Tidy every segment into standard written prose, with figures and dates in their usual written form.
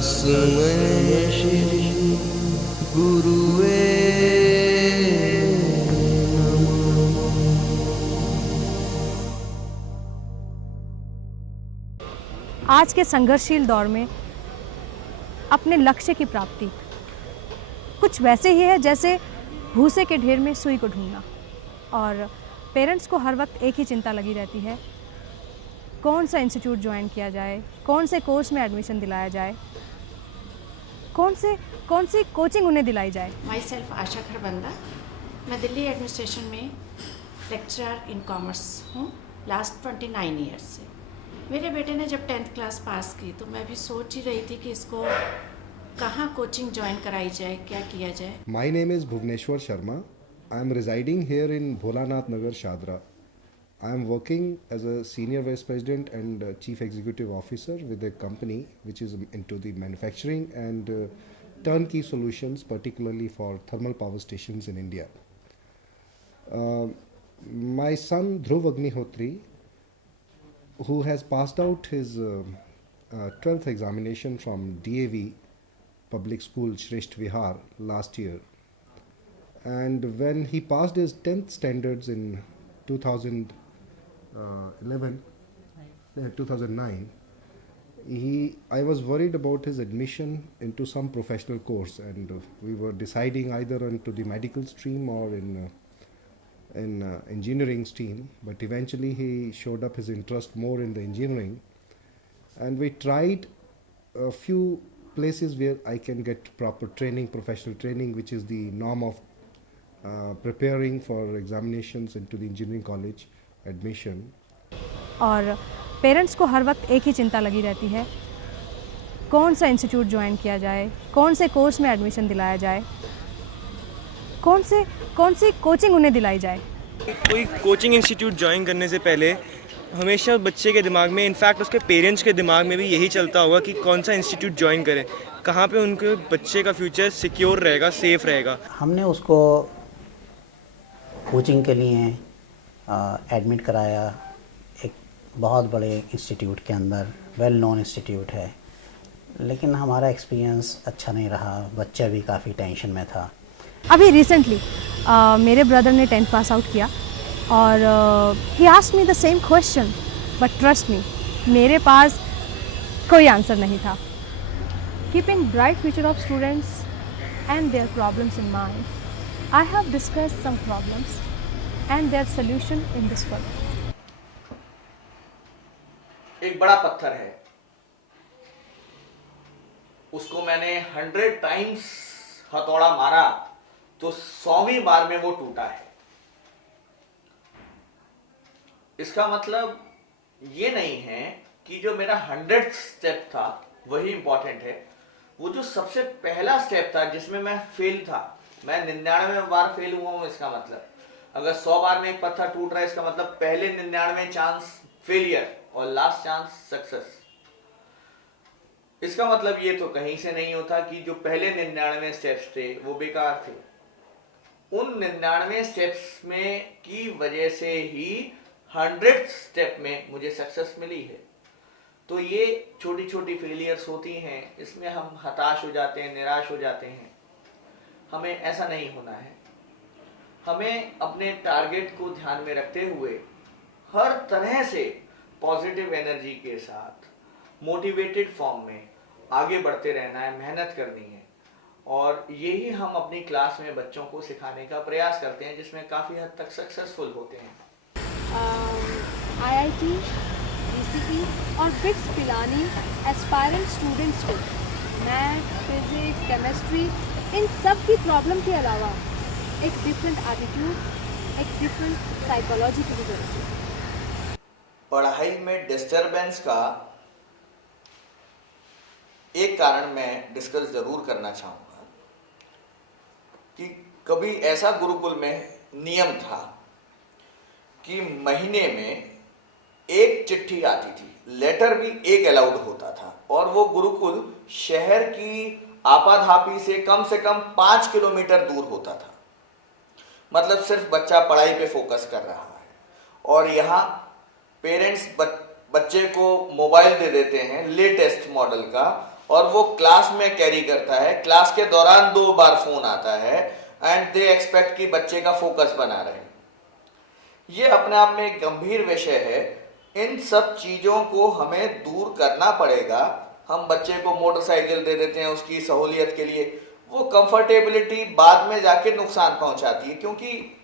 तस्मै श्री गुरुवे नमः। आज के संघर्षशील दौर में अपने लक्ष्य की प्राप्ति कुछ वैसे ही है जैसे भूसे के ढेर में सुई को ढूंढना। और पेरेंट्स को हर वक्त एक ही चिंता लगी रहती है, कौन सा इंस्टीट्यूट ज्वाइन किया जाए, कौन से कोर्स में एडमिशन दिलाया जाए, कौन सी कोचिंग उन्हें दिलाई जाए। माई सेल्फ आशा खरबंदा, मैं दिल्ली एडमिनिस्ट्रेशन में लेक्चरर इन कॉमर्स हूँ लास्ट 29 ईयर्स से। मेरे बेटे ने जब 10th क्लास पास की तो मैं भी सोच ही रही थी कि इसको कहाँ कोचिंग ज्वाइन कराई जाए, क्या किया जाए। My name is Bhuvneshwar Sharma. I am residing here in Bholanath Nagar, Shadra. I am working as a senior vice president and chief executive officer with a company which is into the manufacturing and turnkey solutions, particularly for thermal power stations in India. My son Dhruv Agnihotri, who has passed out his 12th examination from DAV Public School Shresth Vihar last year, and when he passed his 10th standards in 2009, I was worried about his admission into some professional course, and we were deciding either into the medical stream or in engineering stream, but eventually he showed up his interest more in the engineering, and we tried a few places where I can get proper training, professional training, which is the norm of preparing for examinations into the engineering college admission. और parents को हर वक्त एक ही चिंता लगी रहती है, कौन सा इंस्टीट्यूट ज्वाइन किया जाए, कौन से कोर्स में एडमिशन दिलाया जाए, कौन सी कोचिंग उन्हें दिलाई जाए। कोई कोचिंग इंस्टीट्यूट ज्वाइन करने से पहले हमेशा बच्चे के दिमाग में, इनफैक्ट उसके पेरेंट्स के दिमाग में भी यही चलता होगा कि कौन सा इंस्टीट्यूट ज्वाइन करें, कहाँ पे उनके बच्चे का फ्यूचर सिक्योर रहेगा, सेफ रहेगा। हमने उसको कोचिंग के लिए एडमिट कराया एक बहुत बड़े इंस्टीट्यूट के अंदर, वेल नोन इंस्टीट्यूट है, लेकिन हमारा एक्सपीरियंस अच्छा नहीं रहा, बच्चा भी काफ़ी टेंशन में था। अभी रिसेंटली मेरे ब्रदर ने 10th पास आउट किया और ही asked me the same question, but trust me, मेरे पास कोई आंसर नहीं था। Keeping bright future of students and their problems in mind, I have discussed some problems and their solution in this work. एक बड़ा पत्थर है, उसको मैंने 100 टाइम्स हथौड़ा मारा तो 100वीं बार में वो टूटा है। इसका मतलब ये नहीं है कि जो मेरा 100th स्टेप था वही इंपॉर्टेंट है। वो जो सबसे पहला स्टेप था जिसमें मैं फेल था, मैं 99 बार फेल हुआ हूं, इसका मतलब अगर 100 बार में एक पत्थर टूट रहा है, इसका मतलब पहले 99 चांस फेलियर और लास्ट चांस सक्सेस। इसका मतलब ये तो कहीं से नहीं होता कि जो पहले 99 स्टेप्स थे वो बेकार थे। उन 99 स्टेप्स में की वजह से ही 100th स्टेप में मुझे सक्सेस मिली है। तो ये छोटी छोटी फेलियर्स होती हैं, इसमें हम हताश हो जाते हैं, निराश हो जाते हैं। हमें ऐसा नहीं होना है। हमें अपने टारगेट को ध्यान में रखते हुए हर तरह से पॉजिटिव एनर्जी के साथ मोटिवेटेड फॉर्म में आगे बढ़ते रहना है, मेहनत करनी है। और यही हम अपनी क्लास में बच्चों को सिखाने का प्रयास करते हैं, जिसमें काफ़ी हद तक सक्सेसफुल होते हैं। IIT, DCP और बिट्स पिलानी एस्पायरेंट स्टूडेंट्स को मैथ, फिजिक्स, केमिस्ट्री, इन सब की प्रॉब्लम के अलावा एक डिफरेंट एटीट्यूड, एक डिफरेंट साइकोलॉजी की जरूरत है। पढ़ाई में डिस्टरबेंस का एक कारण मैं डिस्कस जरूर करना चाहूँगा कि कभी ऐसा गुरुकुल में नियम था कि महीने में एक चिट्ठी आती थी, लेटर भी एक अलाउड होता था, और वो गुरुकुल शहर की आपाधापी से कम 5 किलोमीटर दूर होता था। मतलब सिर्फ बच्चा पढ़ाई पे फोकस कर रहा है, और यहाँ पेरेंट्स बच्चे को मोबाइल दे देते हैं लेटेस्ट मॉडल का, और वो क्लास में कैरी करता है, क्लास के दौरान 2 बार फोन आता है एंड दे एक्सपेक्ट कि बच्चे का फोकस बना रहे। ये अपने आप में एक गंभीर विषय है। इन सब चीजों को हमें दूर करना पड़ेगा। हम बच्चे को मोटरसाइकिल दे देते हैं उसकी सहूलियत के लिए, वो कंफर्टेबिलिटी बाद में जाके नुकसान पहुंचाती है, क्योंकि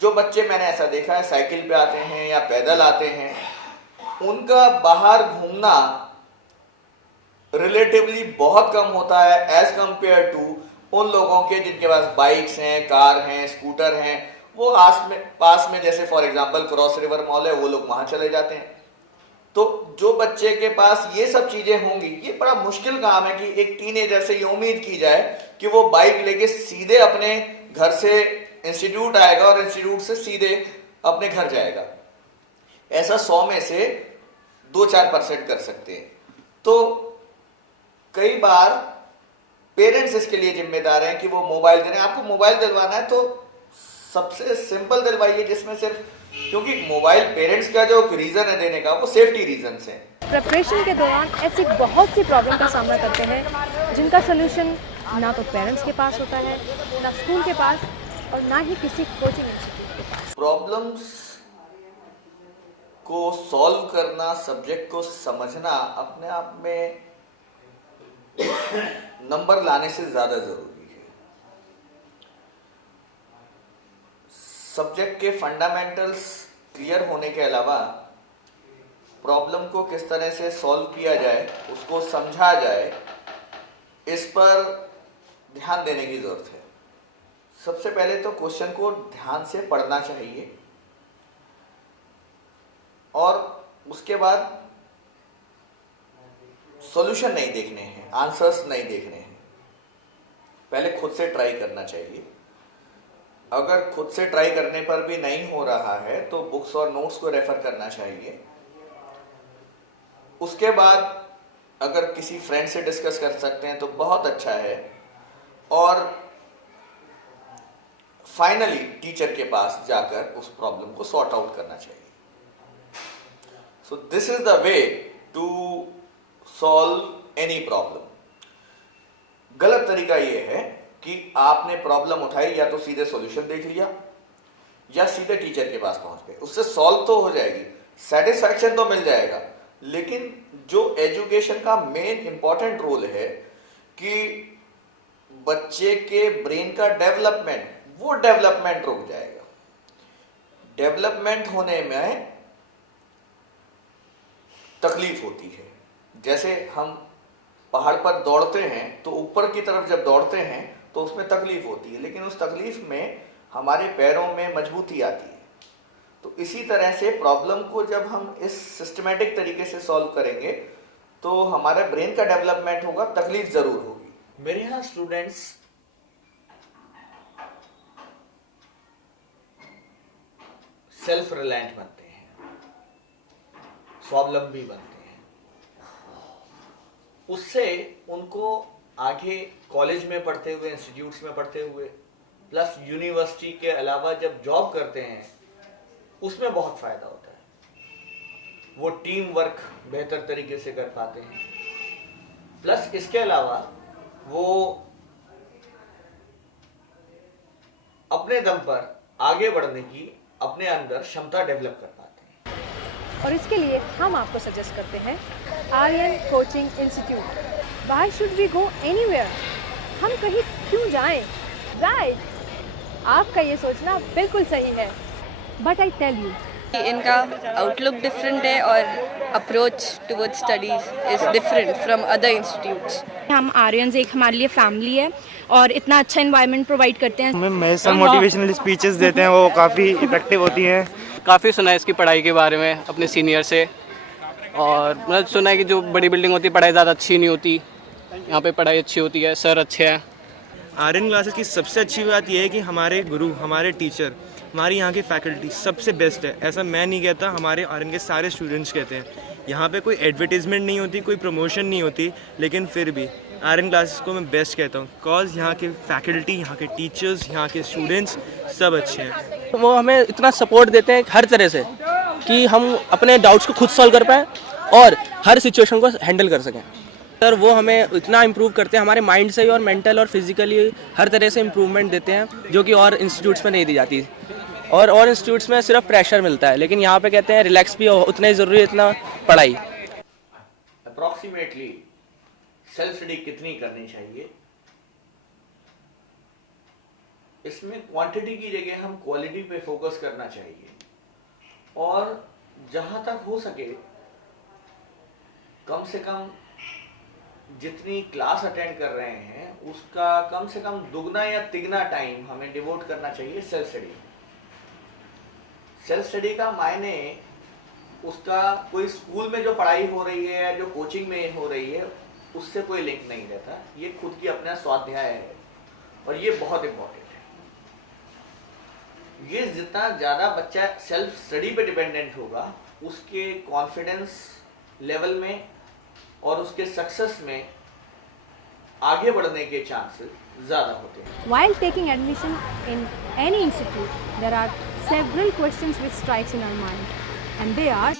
जो बच्चे मैंने ऐसा देखा है साइकिल पे आते हैं या पैदल आते हैं, उनका बाहर घूमना रिलेटिवली बहुत कम होता है एज कंपेयर टू उन लोगों के जिनके पास बाइक्स हैं, कार हैं, स्कूटर हैं। वो पास में जैसे for example cross river mall है, वो लोग वहां चले जाते हैं। तो जो बच्चे के पास ये सब चीजें होंगी, ये बड़ा मुश्किल काम है कि एक टीनेजर से ये उम्मीद की जाए कि वो बाइक लेके सीधे अपने घर से इंस्टीट्यूट आएगा और इंस्टीट्यूट से सीधे अपने घर जाएगा। ऐसा 100 में से 2-4% कर सकते हैं। तो कई बार पेरेंट्स इसके लिए जिम्मेदार हैं कि वो मोबाइल दे रहे हैं। आपको मोबाइल दिलवाना है तो सबसे सिंपल दिलवाइए, जिसमें सिर्फ, क्योंकि मोबाइल पेरेंट्स का जो रीजन है देने का वो सेफ्टी रीजन है। प्रिपरेशन के दौरान ऐसी बहुत सी प्रॉब्लम का सामना करते हैं जिनका सोल्यूशन ना तो पेरेंट्स के पास होता है, ना स्कूल के पास, और ना ही किसी कोचिंग इंस्टीट्यूट के पास। प्रॉब्लम्स को सॉल्व करना, सब्जेक्ट को समझना अपने आप में नंबर लाने से ज्यादा जरूरी है। सब्जेक्ट के फंडामेंटल्स क्लियर होने के अलावा प्रॉब्लम को किस तरह से सॉल्व किया जाए, उसको समझा जाए, इस पर ध्यान देने की जरूरत है। सबसे पहले तो क्वेश्चन को ध्यान से पढ़ना चाहिए और उसके बाद सॉल्यूशन नहीं देखने हैं, आंसर्स नहीं देखने हैं, पहले खुद से ट्राई करना चाहिए। अगर खुद से ट्राई करने पर भी नहीं हो रहा है तो बुक्स और नोट्स को रेफर करना चाहिए। उसके बाद अगर किसी फ्रेंड से डिस्कस कर सकते हैं तो बहुत अच्छा है, और फाइनली टीचर के पास जाकर उस प्रॉब्लम को सॉर्ट आउट करना चाहिए। So this is the way to solve any problem. गलत तरीका यह है कि आपने प्रॉब्लम उठाई, या तो सीधे सॉल्यूशन देख लिया या सीधे टीचर के पास पहुंच गए। उससे सॉल्व तो हो जाएगी, सेटिस्फैक्शन तो मिल जाएगा, लेकिन जो एजुकेशन का मेन इंपॉर्टेंट रोल है कि बच्चे के ब्रेन का डेवलपमेंट, वो डेवलपमेंट रुक जाएगा। डेवलपमेंट होने में तकलीफ होती है। जैसे हम पहाड़ पर दौड़ते हैं तो ऊपर की तरफ जब दौड़ते हैं तो उसमें तकलीफ होती है, लेकिन उस तकलीफ में हमारे पैरों में मजबूती आती है। तो इसी तरह से प्रॉब्लम को जब हम इस सिस्टमेटिक तरीके से सॉल्व करेंगे तो हमारे ब्रेन का डेवलपमेंट होगा, तकलीफ जरूर होगी। मेरे यहाँ स्टूडेंट्स सेल्फ रिलायंट बनते हैं, स्वावलंबी बनते हैं। उससे उनको आगे कॉलेज में पढ़ते हुए, इंस्टीट्यूट्स में पढ़ते हुए, प्लस यूनिवर्सिटी के अलावा जब जॉब करते हैं, उसमें बहुत फायदा होता है। वो टीम वर्क बेहतर तरीके से कर पाते हैं। प्लस इसके अलावा वो अपने दम पर आगे बढ़ने की अपने अंदर क्षमता डेवलप कर पाते हैं। और इसके लिए हम आपको सजेस्ट करते हैं Aryan coaching institute. Why should we go anywhere? हम कहीं क्यों जाएं? राइट, आपका ये सोचना बिल्कुल सही है, बट आई टेल यू, इनका आउटलुक डिफरेंट है और approach towards studies is different from other institutes. हम आर्यन एक हमारे लिए फैमिली है और इतना अच्छा एनवायरनमेंट प्रोवाइड करते हैं। हमें महेश सर मोटिवेशनल स्पीचेस देते हैं, वो काफ़ी इफेक्टिव होती हैं। काफ़ी सुना है इसकी पढ़ाई के बारे में अपने सीनियर से, और मतलब सुना है कि जो बड़ी बिल्डिंग होती है पढ़ाई ज़्यादा अच्छी नहीं होती, यहाँ पे पढ़ाई अच्छी होती है, सर अच्छे हैं। आर्यन क्लासेस की सबसे अच्छी बात यह है कि हमारे गुरु, हमारे टीचर, हमारी यहाँ की फैकल्टी सबसे बेस्ट है। ऐसा मैं नहीं कहता, हमारे आर्यन के सारे स्टूडेंट्स कहते हैं। यहाँ पे कोई एडवर्टीजमेंट नहीं होती, कोई प्रमोशन नहीं होती, लेकिन फिर भी आर्यन क्लासेस को मैं बेस्ट कहता हूँ, कॉज यहाँ के फैकल्टी, यहाँ के टीचर्स, यहाँ के स्टूडेंट्स सब अच्छे हैं। वो हमें इतना सपोर्ट देते हैं हर तरह से कि हम अपने डाउट्स को खुद सॉल्व कर पाएँ और हर सिचुएशन को हैंडल कर सकें। सर वो हमें इतना इम्प्रूव करते हैं, हमारे माइंड से ही और मेंटल और फिजिकली हर तरह से इम्प्रूवमेंट देते हैं, जो कि और इंस्टीट्यूट्स में नहीं दी जाती। और इंस्टीट्यूट्स में सिर्फ प्रेशर मिलता है, लेकिन यहाँ पे कहते हैं रिलैक्स भी उतना ही ज़रूरी है जितना पढ़ाई। अप्रॉक्सीमेटली सेल्फ स्टडी कितनी करनी चाहिए? इसमें क्वांटिटी की जगह हम क्वालिटी पे फोकस करना चाहिए, और जहाँ तक हो सके कम से कम जितनी क्लास अटेंड कर रहे हैं उसका कम से कम दुगना या तिगना टाइम हमें डिवोट करना चाहिए सेल्फ स्टडी। सेल्फ स्टडी का मायने उसका कोई स्कूल में जो पढ़ाई हो रही है या जो कोचिंग में हो रही है उससे कोई लिंक नहीं रहता। ये खुद की अपना स्वाध्याय है और ये बहुत इम्पोर्टेंट है। ये जितना ज़्यादा बच्चा सेल्फ स्टडी पे डिपेंडेंट होगा उसके कॉन्फिडेंस लेवल में और उसके सक्सेस में आगे बढ़ने के चांसेस ज़्यादा होते हैं। While taking admission in any institute, there are several questions which strikes in our mind, and they are: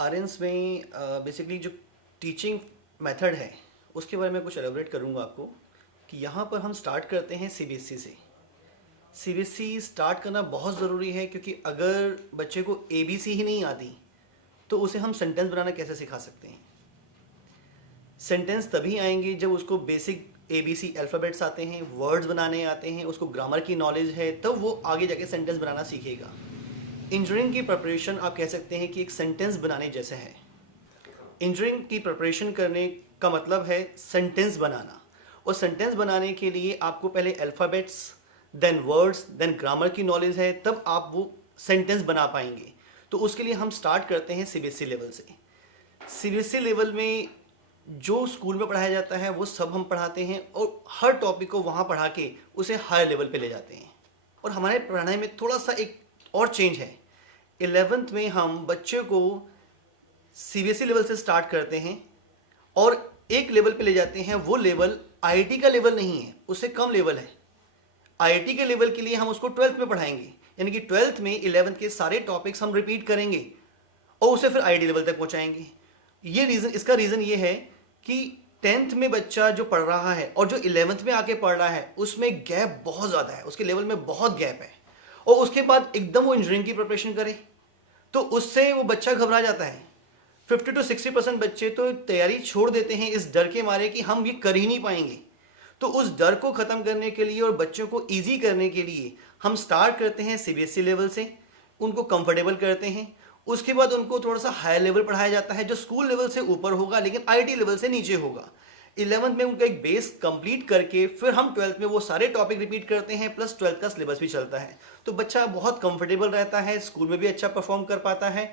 Aryans में बेसिकली जो टीचिंग मेथड है उसके बारे में कुछ एलेबोरेट करूंगा आपको कि यहाँ पर हम स्टार्ट करते हैं सीबीएसई से। सीबीएसई स्टार्ट करना बहुत ज़रूरी है, क्योंकि अगर बच्चे को एबीसी ही नहीं आती तो उसे हम सेंटेंस बनाना कैसे सिखा सकते हैं। सेंटेंस तभी आएंगे जब उसको बेसिक एबीसी अल्फ़ाबेट्स आते हैं, वर्ड्स बनाने आते हैं, उसको ग्रामर की नॉलेज है, तब वो आगे जाके सेंटेंस बनाना सीखेगा। इंजीनियरिंग की प्रिपरेशन आप कह सकते हैं कि एक सेंटेंस बनाने जैसे है। इंजीनियरिंग की प्रिपरेशन करने का मतलब है सेंटेंस बनाना, और सेंटेंस बनाने के लिए आपको पहले alphabets, then words, then grammar की नॉलेज है, तब आप वो सेंटेंस बना पाएंगे। तो उसके लिए हम स्टार्ट करते हैं सीबीएसई लेवल से। सीबीएसई लेवल में जो स्कूल में पढ़ाया जाता है वो सब हम पढ़ाते हैं, और हर टॉपिक को वहाँ पढ़ा के उसे हायर लेवल पे ले जाते हैं। और हमारे पढ़ाने में थोड़ा सा एक और चेंज है। 11th में हम बच्चे को सीबीएसई लेवल से स्टार्ट करते हैं और एक लेवल पे ले जाते हैं। वो लेवल आईआईटी का लेवल नहीं है, उससे कम लेवल है। आईआईटी के लेवल के लिए हम उसको 12th में पढ़ाएंगे, यानी कि 12th में 11th के सारे टॉपिक्स हम रिपीट करेंगे और उसे फिर आईआईटी लेवल तक पहुंचाएंगे। इसका रीज़न ये है कि 10th में बच्चा जो पढ़ रहा है और जो 11th में आके पढ़ रहा है उसमें गैप बहुत ज़्यादा है, उसके लेवल में बहुत गैप है। और उसके बाद एकदम वो इंजीनियरिंग की प्रिपरेशन करे तो उससे वो बच्चा घबरा जाता है। 50 to 60% बच्चे तो तैयारी छोड़ देते हैं इस डर के मारे कि हम ये कर ही नहीं पाएंगे। तो उस डर को ख़त्म करने के लिए और बच्चों को ईजी करने के लिए हम स्टार्ट करते हैं सीबीएसई लेवल से, उनको कंफर्टेबल करते हैं। उसके बाद उनको थोड़ा सा हायर लेवल पढ़ाया जाता है जो स्कूल लेवल से ऊपर होगा लेकिन आईआईटी लेवल से नीचे होगा। 11th में उनका एक बेस कंप्लीट करके फिर हम 12th में वो सारे टॉपिक रिपीट करते हैं, प्लस 12th का सिलेबस भी चलता है। तो बच्चा बहुत कंफर्टेबल रहता है, स्कूल में भी अच्छा परफॉर्म कर पाता है।